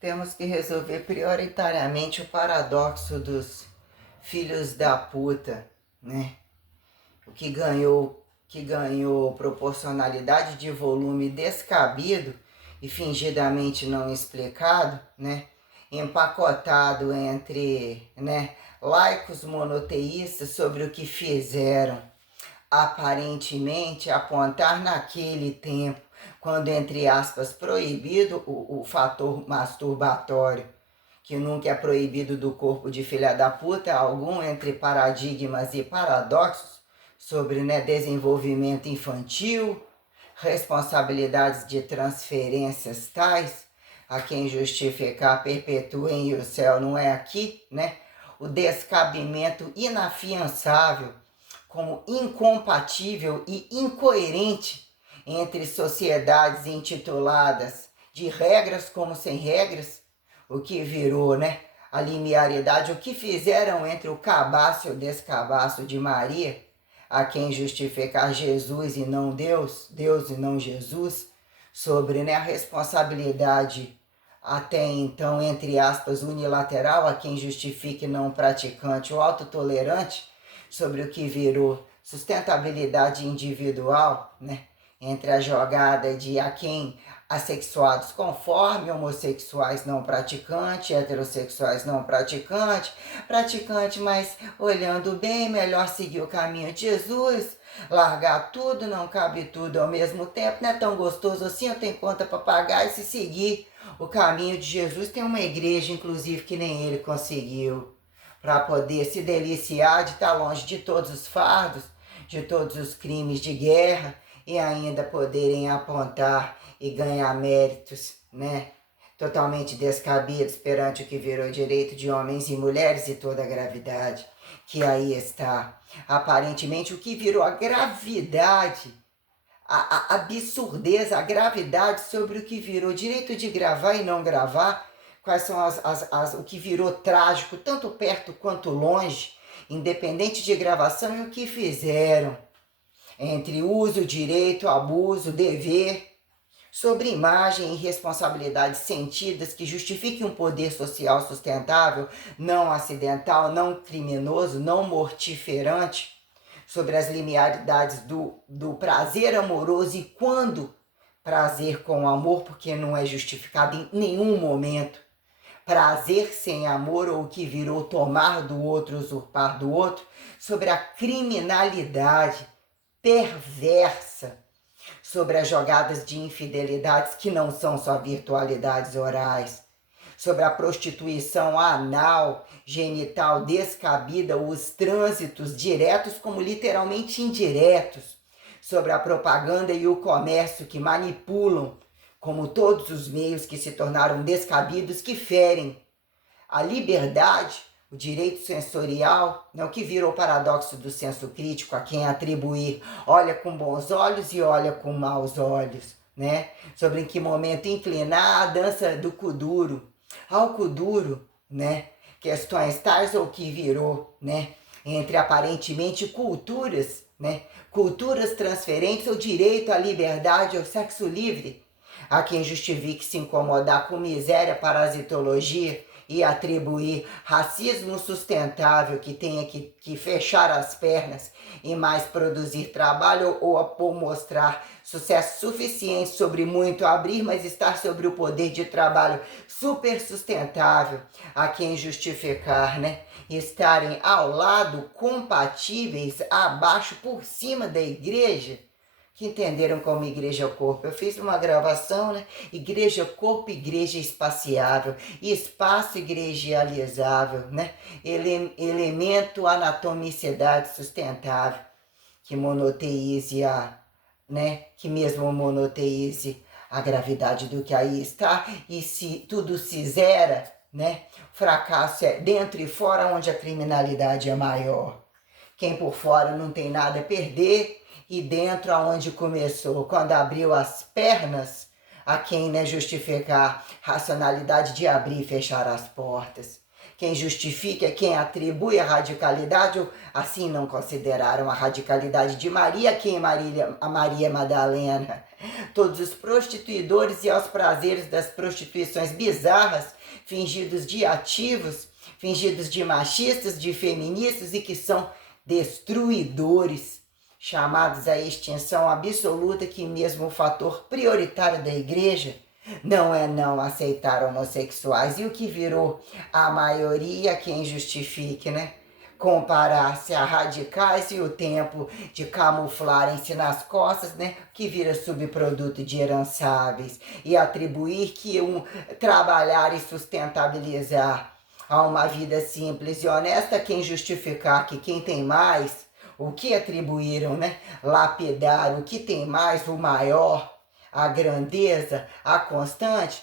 Temos que resolver prioritariamente o paradoxo dos filhos da puta, né? O que ganhou proporcionalidade de volume descabido e fingidamente não explicado, né? Empacotado entre, né, laicos monoteístas sobre o que fizeram aparentemente apontar naquele tempo, quando, entre aspas, proibido o fator masturbatório, que nunca é proibido do corpo de filha da puta algum, entre paradigmas e paradoxos sobre, né, desenvolvimento infantil, responsabilidades de transferências tais, a quem justificar perpetuem o céu não é aqui, né? O descabimento inafiançável como incompatível e incoerente entre sociedades intituladas de regras como sem regras, o que virou, né, a limiaridade, o que fizeram entre o cabaço e o descabaço de Maria, a quem justificar Jesus e não Deus, Deus e não Jesus, sobre, né, a responsabilidade até então, entre aspas, unilateral, a quem justifique não praticante ou autotolerante, sobre o que virou sustentabilidade individual, né? Entre a jogada de a quem assexuados conforme, homossexuais não praticante, heterossexuais não praticante, praticante, mas olhando bem, melhor seguir o caminho de Jesus, largar tudo, não cabe tudo ao mesmo tempo, não é tão gostoso assim, eu tenho conta para pagar, e se seguir o caminho de Jesus, tem uma igreja, inclusive, que nem ele conseguiu, para poder se deliciar de estar longe de todos os fardos, de todos os crimes de guerra e ainda poderem apontar e ganhar méritos, né? Totalmente descabidos perante o que virou direito de homens e mulheres e toda a gravidade que aí está. Aparentemente, o que virou a gravidade, a absurdez, a gravidade sobre o que virou direito de gravar e não gravar, quais são o que virou trágico, tanto perto quanto longe, independente de gravação, e o que fizeram entre uso, direito, abuso, dever, sobre imagem e responsabilidades sentidas que justifiquem um poder social sustentável, não acidental, não criminoso, não mortiferante, sobre as limiaridades do prazer amoroso e quando prazer com amor, porque não é justificado em nenhum momento. Prazer sem amor ou o que virou tomar do outro, usurpar do outro, sobre a criminalidade perversa, sobre as jogadas de infidelidades que não são só virtualidades orais, sobre a prostituição anal, genital descabida, os trânsitos diretos como literalmente indiretos, sobre a propaganda e o comércio que manipulam, como todos os meios que se tornaram descabidos, que ferem a liberdade, o direito sensorial, né, o que virou o paradoxo do senso crítico, a quem atribuir olha com bons olhos e olha com maus olhos, né? Sobre em que momento inclinar a dança do kuduro ao kuduro, né? Questões tais ou que virou, né? Entre aparentemente culturas, né? Culturas transferentes ou direito à liberdade ou sexo livre, a quem justifique se incomodar com miséria, parasitologia e atribuir racismo sustentável que tenha que fechar as pernas e mais produzir trabalho ou mostrar sucesso suficiente sobre muito abrir, mas estar sobre o poder de trabalho super sustentável, a quem justificar, né? Estarem ao lado, compatíveis, abaixo, por cima da igreja, que entenderam como igreja corpo. Eu fiz uma gravação, né? Igreja corpo, igreja espaciável, espaço igrejalizável, né? Elemento anatomicidade sustentável, que monoteize né? Que mesmo monoteize a gravidade do que aí está, e se tudo se zera, né? Fracasso é dentro e fora, onde a criminalidade é maior. Quem por fora não tem nada a perder, e dentro aonde começou, quando abriu as pernas, a quem, né, justificar racionalidade de abrir e fechar as portas. Quem justifica é quem atribui a radicalidade, assim não consideraram a radicalidade de Maria, a Maria Madalena. Todos os prostituidores e aos prazeres das prostituições bizarras, fingidos de ativos, fingidos de machistas, de feministas e que são destruidores, chamados à extinção absoluta, que mesmo o fator prioritário da igreja não aceitar homossexuais. E o que virou a maioria, quem justifique, né? Comparar-se a radicais e o tempo de camuflarem-se nas costas, né? Que vira subproduto de herançáveis. E atribuir que trabalhar e sustentabilizar a uma vida simples e honesta, quem justificar que quem tem mais, o que atribuíram, né? Lapidar o que tem mais, o maior, a grandeza, a constante,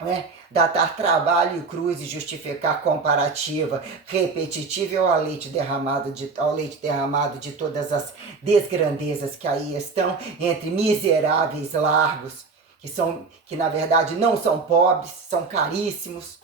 né? Datar trabalho e cruz e justificar comparativa, repetitiva ao leite derramado de todas as desgrandezas que aí estão entre miseráveis largos, que na verdade não são pobres, são caríssimos.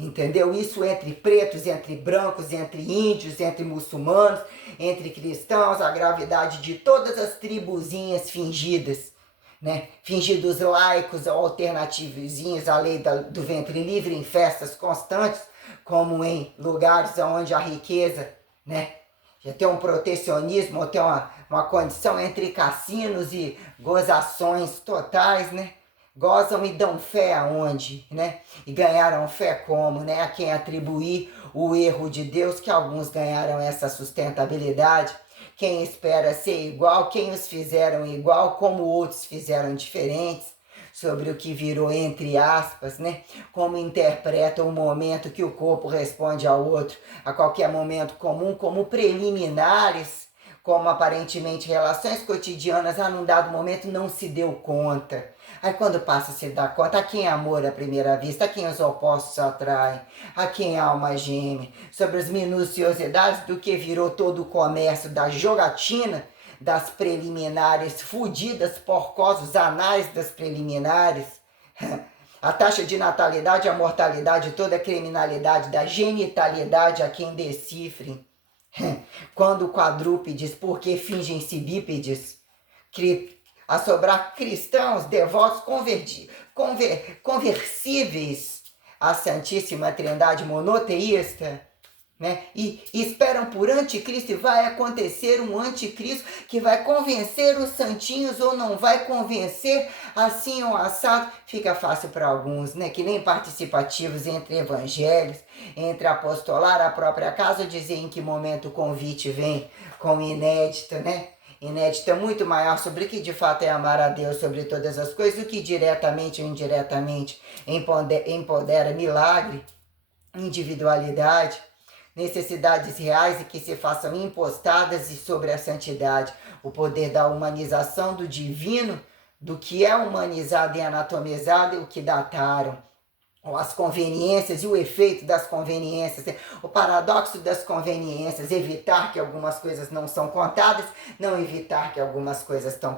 Entendeu? Isso entre pretos, entre brancos, entre índios, entre muçulmanos, entre cristãos, a gravidade de todas as tribuzinhas fingidas, né? Fingidos laicos, alternativozinhos à lei do ventre livre em festas constantes, como em lugares onde a riqueza, né? Já tem um protecionismo, ou tem uma condição entre cassinos e gozações totais, né? Gozam e dão fé aonde, né? E ganharam fé como, né? A quem atribuir o erro de Deus, que alguns ganharam essa sustentabilidade. Quem espera ser igual, quem os fizeram igual, como outros fizeram diferentes, sobre o que virou entre aspas, né? Como interpreta o momento que o corpo responde ao outro, a qualquer momento comum, como preliminares, como aparentemente relações cotidianas, num dado momento não se deu conta. Aí quando passa a se dar conta, a quem é amor à primeira vista, a quem os opostos atraem, a quem a alma geme, sobre as minuciosidades do que virou todo o comércio da jogatina, das preliminares fudidas, porcosos anais das preliminares, a taxa de natalidade, a mortalidade, toda a criminalidade da genitalidade a quem decifrem. Quando quadrúpedes, porque fingem-se bípedes, a sobrar cristãos, devotos, conversíveis à Santíssima Trindade monoteísta, né? E esperam por anticristo, e vai acontecer um anticristo que vai convencer os santinhos ou não vai convencer, assim ou assado. Fica fácil para alguns, né? Que nem participativos entre evangelhos, entre apostolar, a própria casa, dizer em que momento o convite vem com inédito, né? Inédita muito maior sobre o que de fato é amar a Deus sobre todas as coisas, o que diretamente ou indiretamente empodera milagre, individualidade, necessidades reais e que se façam impostadas e sobre a santidade, o poder da humanização do divino, do que é humanizado e anatomizado e o que dataram, as conveniências e o efeito das conveniências, o paradoxo das conveniências, evitar que algumas coisas não são contadas, não evitar que algumas coisas estão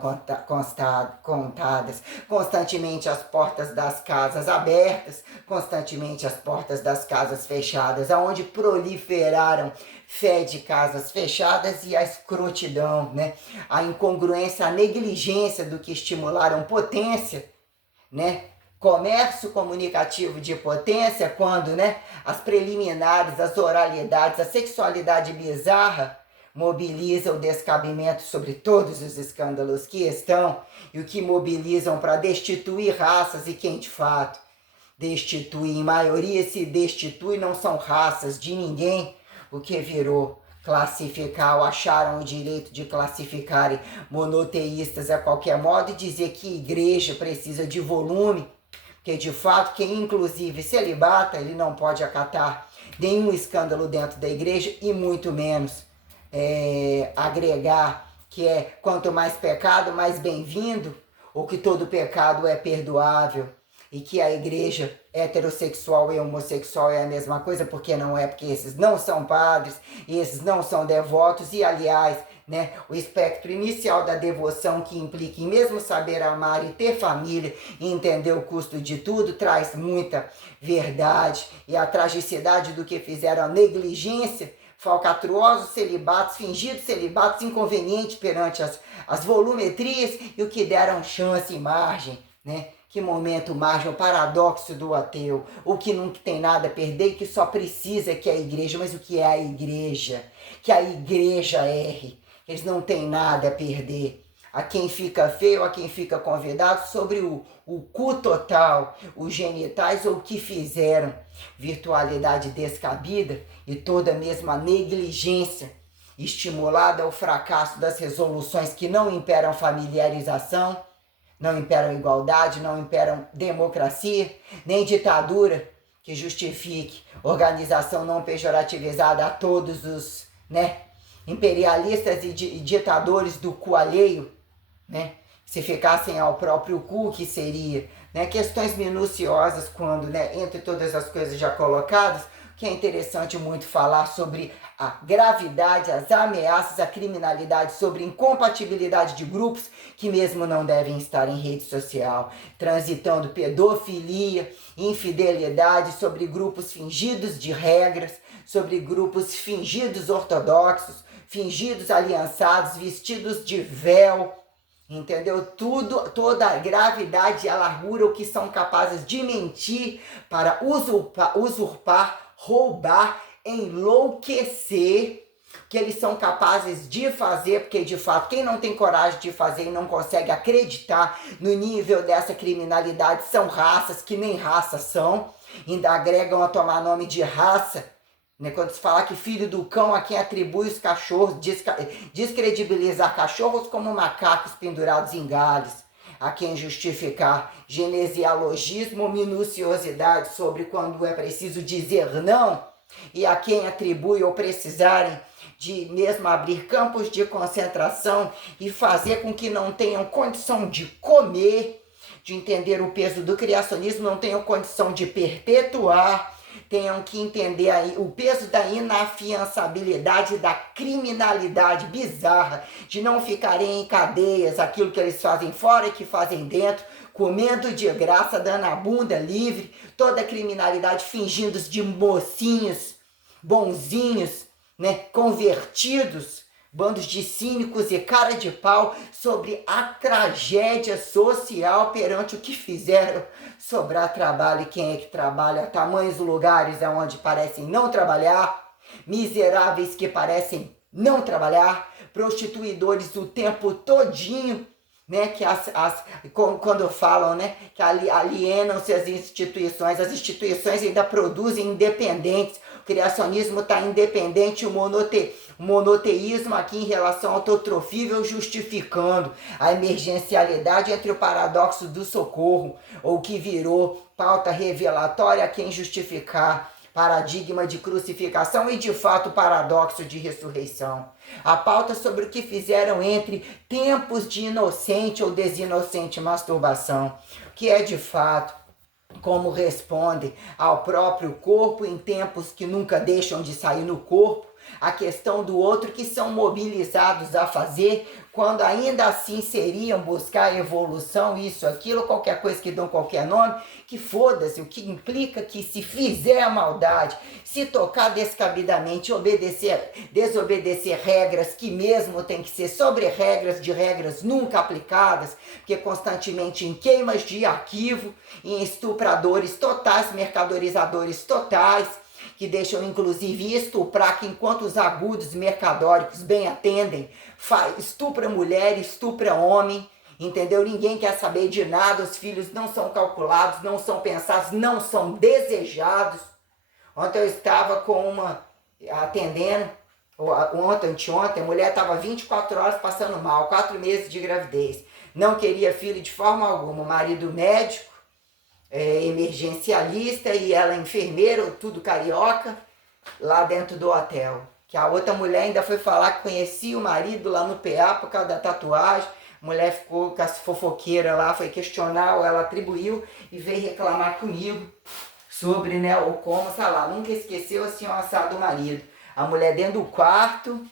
contadas, constantemente as portas das casas abertas, constantemente as portas das casas fechadas, aonde proliferaram fé de casas fechadas e a escrotidão, né? A incongruência, a negligência do que estimularam potência, né? Comércio comunicativo de potência, quando, né, as preliminares, as oralidades, a sexualidade bizarra mobiliza o descabimento sobre todos os escândalos que estão e o que mobilizam para destituir raças e quem de fato destitui, em maioria se destitui, não são raças de ninguém, o que virou classificar, ou acharam o direito de classificarem monoteístas a qualquer modo e dizer que igreja precisa de volume, porque de fato quem inclusive celibata, ele não pode acatar nenhum escândalo dentro da igreja e muito menos agregar que é quanto mais pecado, mais bem-vindo, ou que todo pecado é perdoável e que a igreja heterossexual e homossexual é a mesma coisa, porque não é, porque esses não são padres, e esses não são devotos, e aliás, né? O espectro inicial da devoção, que implica em mesmo saber amar e ter família e entender o custo de tudo, traz muita verdade, e a tragicidade do que fizeram, a negligência, falcatruosos celibatos, fingidos celibatos, inconvenientes perante as volumetrias, e o que deram chance e margem, né? Que momento margem, o paradoxo do ateu, o que nunca tem nada a perder e que só precisa que a igreja, mas o que é a igreja? Que a igreja erre, eles não têm nada a perder. A quem fica feio, a quem fica convidado, sobre o cu total, os genitais ou o que fizeram, virtualidade descabida e toda mesmo a negligência, estimulada ao fracasso das resoluções que não imperam familiarização, não imperam igualdade, não imperam democracia, nem ditadura que justifique organização não pejorativizada a todos os, né, imperialistas e ditadores do cu alheio, né? Se ficassem ao próprio cu, que seria, né? Questões minuciosas quando, né, entre todas as coisas já colocadas, que é interessante muito falar sobre a gravidade, as ameaças, a criminalidade, sobre incompatibilidade de grupos que mesmo não devem estar em rede social, transitando pedofilia, infidelidade, sobre grupos fingidos de regras, sobre grupos fingidos ortodoxos, fingidos aliançados, vestidos de véu, entendeu? Tudo, toda a gravidade e a largura, o que são capazes de mentir para usurpar, roubar, enlouquecer, que eles são capazes de fazer, porque de fato quem não tem coragem de fazer e não consegue acreditar no nível dessa criminalidade são raças que nem raças são, ainda agregam a tomar nome de raça, né? Quando se fala que filho do cão, a quem atribui os cachorros, descredibilizar cachorros como macacos pendurados em galhos, a quem justificar genesialogismo, minuciosidade sobre quando é preciso dizer não, e a quem atribui ou precisarem de mesmo abrir campos de concentração e fazer com que não tenham condição de comer, de entender o peso do criacionismo, não tenham condição de perpetuar, tenham que entender aí o peso da inafiançabilidade, da criminalidade bizarra, de não ficarem em cadeias, aquilo que eles fazem fora e que fazem dentro, comendo de graça, dando a bunda livre, toda a criminalidade fingindo de mocinhos, bonzinhos, né, convertidos, bandos de cínicos e cara de pau sobre a tragédia social perante o que fizeram sobrar trabalho. E quem é que trabalha? Tamanhos lugares onde parecem não trabalhar, miseráveis que parecem não trabalhar, prostituidores o tempo todinho, né, que quando falam, né, que alienam-se as instituições ainda produzem independentes, o criacionismo está independente, o monoteísmo aqui em relação ao autotrofível justificando a emergencialidade entre o paradoxo do socorro, ou que virou pauta revelatória a quem justificar paradigma de crucificação e de fato paradoxo de ressurreição. A pauta sobre o que fizeram entre tempos de inocente ou desinocente masturbação, que é de fato como respondem ao próprio corpo em tempos que nunca deixam de sair no corpo, a questão do outro que são mobilizados a fazer, quando ainda assim seriam buscar evolução, isso, aquilo, qualquer coisa que dão qualquer nome, que foda-se, o que implica que se fizer a maldade, se tocar descabidamente, desobedecer regras que mesmo tem que ser sobre regras de regras nunca aplicadas, porque constantemente em queimas de arquivo, em estupradores totais, mercadorizadores totais, que deixam inclusive estuprar, que enquanto os agudos mercadóricos bem atendem, estupra mulher, estupra homem, entendeu? Ninguém quer saber de nada, os filhos não são calculados, não são pensados, não são desejados. Ontem eu estava com uma atendendo, anteontem, a mulher estava 24 horas passando mal, 4 meses de gravidez, não queria filho de forma alguma, o marido médico, emergencialista e ela enfermeira, tudo carioca, lá dentro do hotel. Que a outra mulher ainda foi falar que conhecia o marido lá no PA por causa da tatuagem. A mulher ficou com a fofoqueira lá, foi questionar, ela atribuiu e veio reclamar comigo sobre, né, o como, sei lá, nunca esqueceu assim o assado do marido. A mulher dentro do quarto,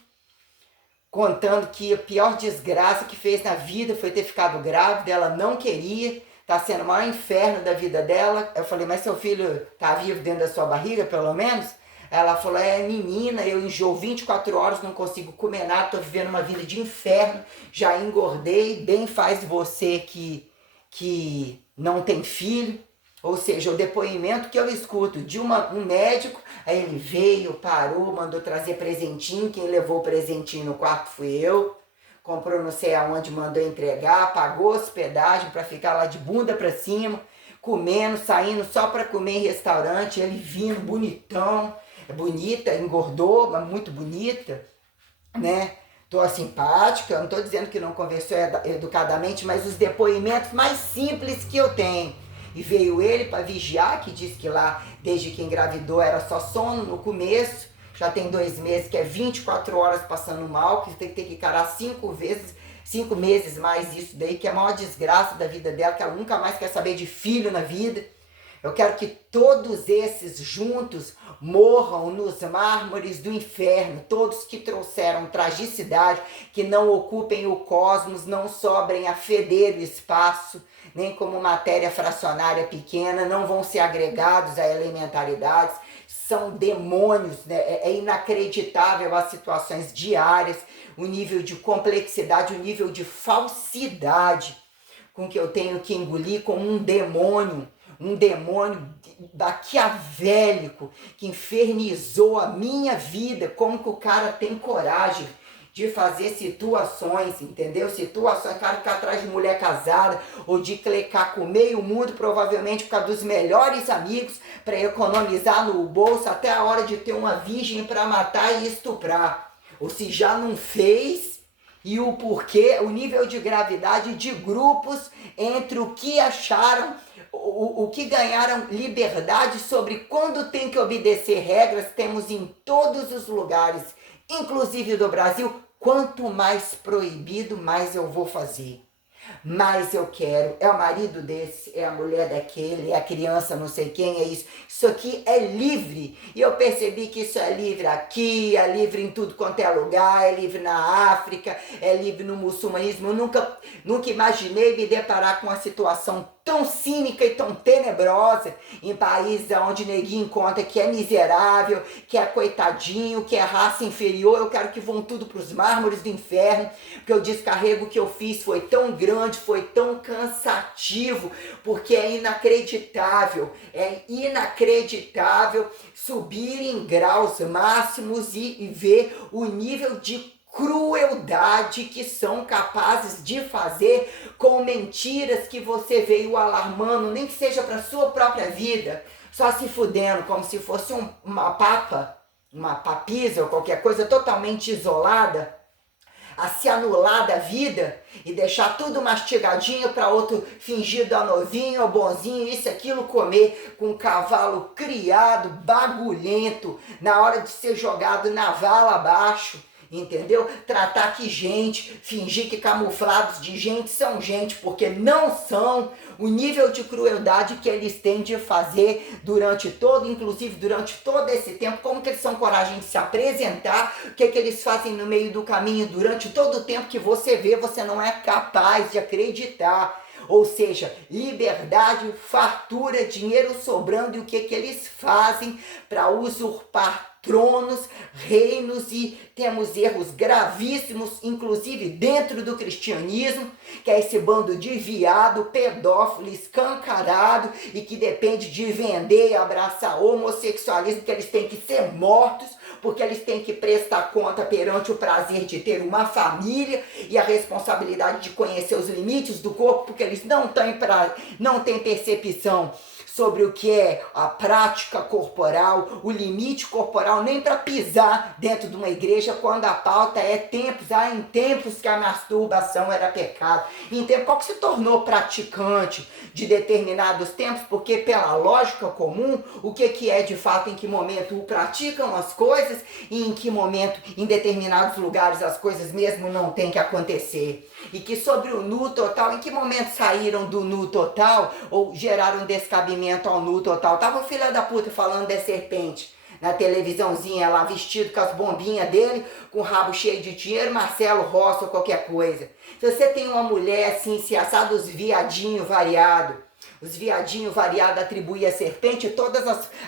contando que a pior desgraça que fez na vida foi ter ficado grávida, ela não queria, tá sendo o maior inferno da vida dela. Eu falei, mas seu filho tá vivo dentro da sua barriga, pelo menos? Ela falou, é menina, eu enjoo 24 horas, não consigo comer nada, tô vivendo uma vida de inferno, já engordei, bem faz você que não tem filho. Ou seja, o depoimento que eu escuto de um médico, aí ele veio, parou, mandou trazer presentinho, quem levou o presentinho no quarto fui eu, comprou não sei aonde, mandou entregar, pagou hospedagem para ficar lá de bunda para cima, comendo, saindo só para comer em restaurante, ele vindo bonitão, bonita, engordou, mas muito bonita, né? Tô simpática, não tô dizendo que não conversou educadamente, mas os depoimentos mais simples que eu tenho. E veio ele para vigiar, que diz que lá, desde que engravidou, era só sono no começo. Já tem 2 meses que é 24 horas passando mal, que tem que encarar 5 meses mais isso daí, que é a maior desgraça da vida dela, que ela nunca mais quer saber de filho na vida. Eu quero que todos esses juntos morram nos mármores do inferno, todos que trouxeram tragicidade, que não ocupem o cosmos, não sobrem a feder o espaço, nem como matéria fracionária pequena, não vão ser agregados a elementaridades, são demônios, né? É inacreditável as situações diárias, o nível de complexidade, o nível de falsidade com que eu tenho que engolir como um demônio maquiavélico que infernizou a minha vida. Como que o cara tem coragem de fazer situações, entendeu? Situações, cara, ficar atrás de mulher casada ou de clicar com meio mundo, provavelmente por causa dos melhores amigos, para economizar no bolso até a hora de ter uma virgem para matar e estuprar. Ou se já não fez, e o porquê, o nível de gravidade de grupos entre o que acharam, o que ganharam liberdade sobre quando tem que obedecer regras, temos em todos os lugares, inclusive do Brasil. Quanto mais proibido, mais eu vou fazer. Mais eu quero, é o marido desse, é a mulher daquele, é a criança não sei quem, é isso. Isso aqui é livre. E eu percebi que isso é livre aqui, é livre em tudo quanto é lugar, é livre na África, é livre no muçulmanismo. Eu nunca imaginei me deparar com uma situação tão cínica e tão tenebrosa em países onde neguinho conta que é miserável, que é coitadinho, que é raça inferior. Eu quero que vão tudo para os mármores do inferno, porque o descarrego que eu fiz foi tão grande, foi tão cansativo, porque é inacreditável subir em graus máximos e ver o nível de crueldade que são capazes de fazer com mentiras que você veio alarmando, nem que seja para sua própria vida, só se fudendo, como se fosse uma papisa ou qualquer coisa totalmente isolada, a se anular da vida e deixar tudo mastigadinho para outro fingir da novinho ou bonzinho, isso, aquilo, comer com um cavalo criado, bagulhento, na hora de ser jogado na vala abaixo. Entendeu? Tratar que gente, fingir que camuflados de gente são gente, porque não são. O nível de crueldade que eles têm de fazer inclusive durante todo esse tempo, como que eles são coragem de se apresentar, o que eles fazem no meio do caminho durante todo o tempo que você vê, você não é capaz de acreditar. Ou seja, liberdade, fartura, dinheiro sobrando, e o que eles fazem para usurpar tronos, reinos, e temos erros gravíssimos, inclusive dentro do cristianismo, que é esse bando de viado, pedófilo, escancarado e que depende de vender e abraçar homossexualismo, que eles têm que ser mortos, porque eles têm que prestar conta perante o prazer de ter uma família e a responsabilidade de conhecer os limites do corpo, porque eles não têm percepção sobre o que é a prática corporal, o limite corporal, nem para pisar dentro de uma igreja, quando a pauta é em tempos que a masturbação era pecado. Em tempos, qual que se tornou praticante de determinados tempos, porque pela lógica comum, o que é de fato, em que momento praticam as coisas e em que momento, em determinados lugares, as coisas mesmo não têm que acontecer. E que sobre o nu total, em que momento saíram do nu total ou geraram descabimento ao nu total? Tava o filho da puta falando da serpente na televisãozinha lá, vestido com as bombinhas dele, com o rabo cheio de dinheiro, Marcelo Rossi ou qualquer coisa. Se você tem uma mulher assim, se assado os viadinhos variados, os viadinhos variados atribuem a serpente,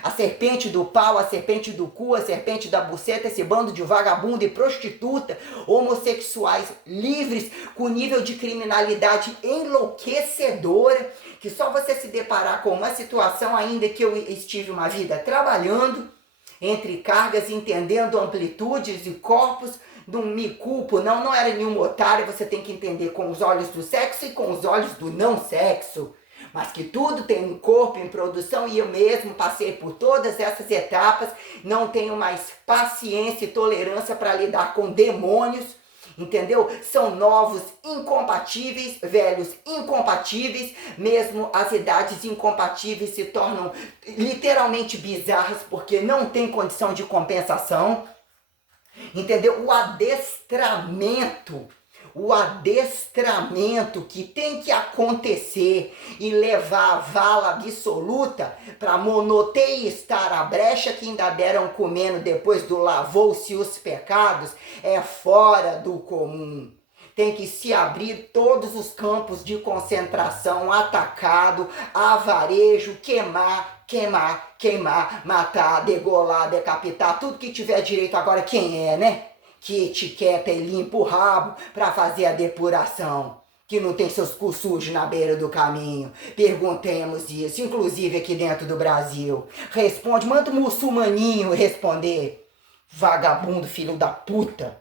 a serpente do pau, a serpente do cu, a serpente da buceta, esse bando de vagabundo e prostituta, homossexuais livres, com nível de criminalidade enlouquecedora, que só você se deparar com uma situação, ainda que eu estive uma vida trabalhando, entre cargas, entendendo amplitudes e corpos, não me culpo, não era nenhum otário, você tem que entender com os olhos do sexo e com os olhos do não sexo, mas que tudo tem um corpo em produção e eu mesmo passei por todas essas etapas, não tenho mais paciência e tolerância para lidar com demônios, entendeu? São novos incompatíveis, velhos incompatíveis, mesmo as idades incompatíveis se tornam literalmente bizarras porque não tem condição de compensação, entendeu? O adestramento que tem que acontecer e levar a vala absoluta para monoteistar a brecha que ainda deram comendo depois do lavou-se os pecados é fora do comum. Tem que se abrir todos os campos de concentração, atacado, avarejo, queimar, matar, degolar, decapitar, tudo que tiver direito agora, quem é, né? Que etiqueta e limpa o rabo para fazer a depuração, que não tem seus cu sujos na beira do caminho. Perguntemos isso, inclusive aqui dentro do Brasil. Responde, manda o muçulmaninho responder. Vagabundo, filho da puta.